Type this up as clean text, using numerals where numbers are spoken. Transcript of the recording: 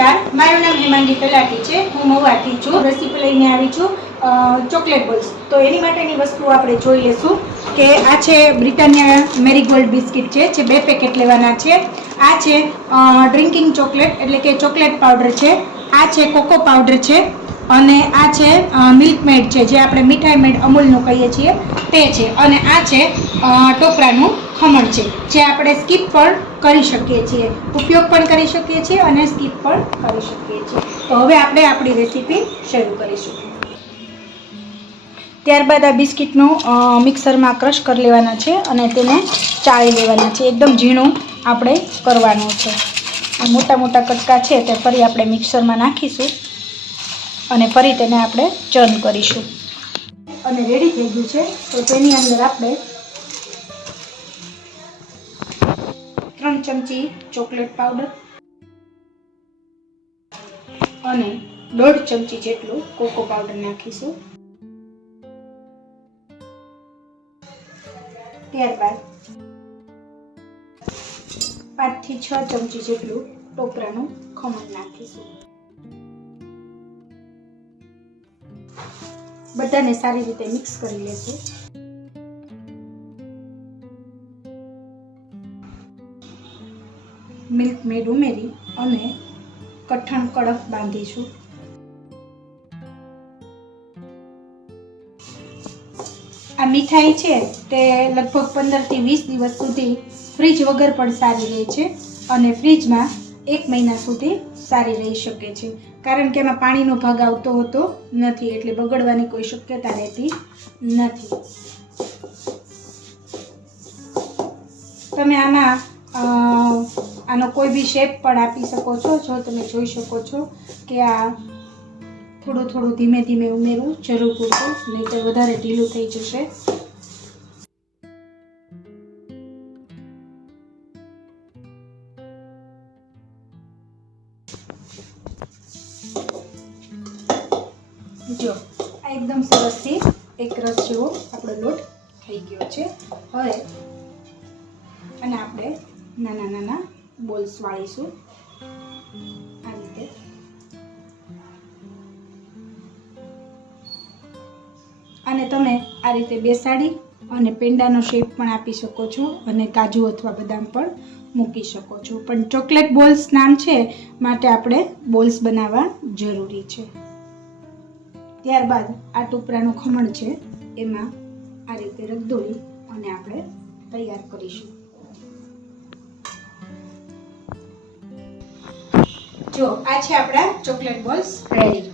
નમસ્કાર, મારું નામ હેમાંગી તલાટી છે. હું મહુવાથી છું. રેસીપી લઈને આવી છું ચોકલેટ બોલ્સ. તો એની માટેની વસ્તુઓ આપણે જોઈ લેશું કે આ છે બ્રિટાનિયા મેરીગોલ્ડ બિસ્કિટ છે, જે 2 પેકેટ લેવાના છે. આ છે ડ્રિંકિંગ ચોકલેટ એટલે કે ચોકલેટ પાવડર છે. આ છે કોકો પાવડર છે અને આ છે મિલ્ક મેડ છે, જે આપણે મીઠાઈ મેડ અમૂલનું કહીએ છીએ તે છે. અને આ છે ટોપરાનું ખમણ છે, જે આપણે સ્કીપ પણ કરી શકીએ છીએ, ઉપયોગ પણ કરી શકીએ છીએ અને સ્કીપ પણ કરી શકીએ છીએ. તો હવે આપણે આપણી રેસીપી શરૂ કરીશું. ત્યારબાદ આ બિસ્કિટનો મિક્સરમાં ક્રશ કરી લેવાના છે અને તેને ચાળી લેવાના છે. એકદમ ઝીણું આપણે કરવાનું છે. આ મોટા મોટા કટકા છે તે ફરી આપણે મિક્સરમાં નાખીશું અને ફરી તેને આપણે ચર્ન કરીશું. અને રેડી થઈ ગયું છે. તો તેની અંદર આપણે 3 ચમચી ચોકલેટ પાવડર અને 1.5 ચમચી જેટલું કોકો પાવડર નાખીશું. ત્યારબાદ 5 થી 6 ચમચી જેટલું ટોપરાનું ખમણ નાખીશું. બધાને સારી રીતે મિક્સ કરી લેશું. મિલ્ક મેડ ઉમેરી અને કઠણ કડક બાંધીશું. આ મીઠાઈ છે તે લગભગ 15 થી 20 દિવસ સુધી ફ્રીજ વગર પણ સારી રહે છે અને ફ્રીજમાં 1 મહિના સુધી સારી રહી શકે છે, કારણ કે એમાં પાણીનો ભાગ આવતો હોતો નથી, એટલે બગડવાની કોઈ શક્યતા રહેતી નથી. તમે આમાં આનો કોઈ બી શેપ પણ આપી શકો છો. જો તમે જોઈ શકો છો કે આ થોડું થોડું ધીમે ધીમે ઉમેરવું જરૂર પૂરતું, નહીં તો વધારે ઢીલું થઈ જશે. જો આ એકદમ સરસથી એક રસ જેવો આપણો લોટ થઈ ગયો છે. હવે અને આપણે નાના નાના બોલ્સ વાળીશું આ રીતે. અને તમે આ રીતે બેસાડી અને પેંડાનો શેપ પણ આપી શકો છો અને કાજુ અથવા બદામ પણ મૂકી શકો છો. પણ ચોકલેટ બોલ્સ નામ છે માટે આપણે બોલ્સ બનાવવા જરૂરી છે. ત્યારબાદ આ ટોપરાનું ખમણ છે એમાં આ રીતે રગદોળી અને આપણે તૈયાર કરીશું. જો આ છે આપણા ચોકલેટ બોલ્સ રેડી.